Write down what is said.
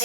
भो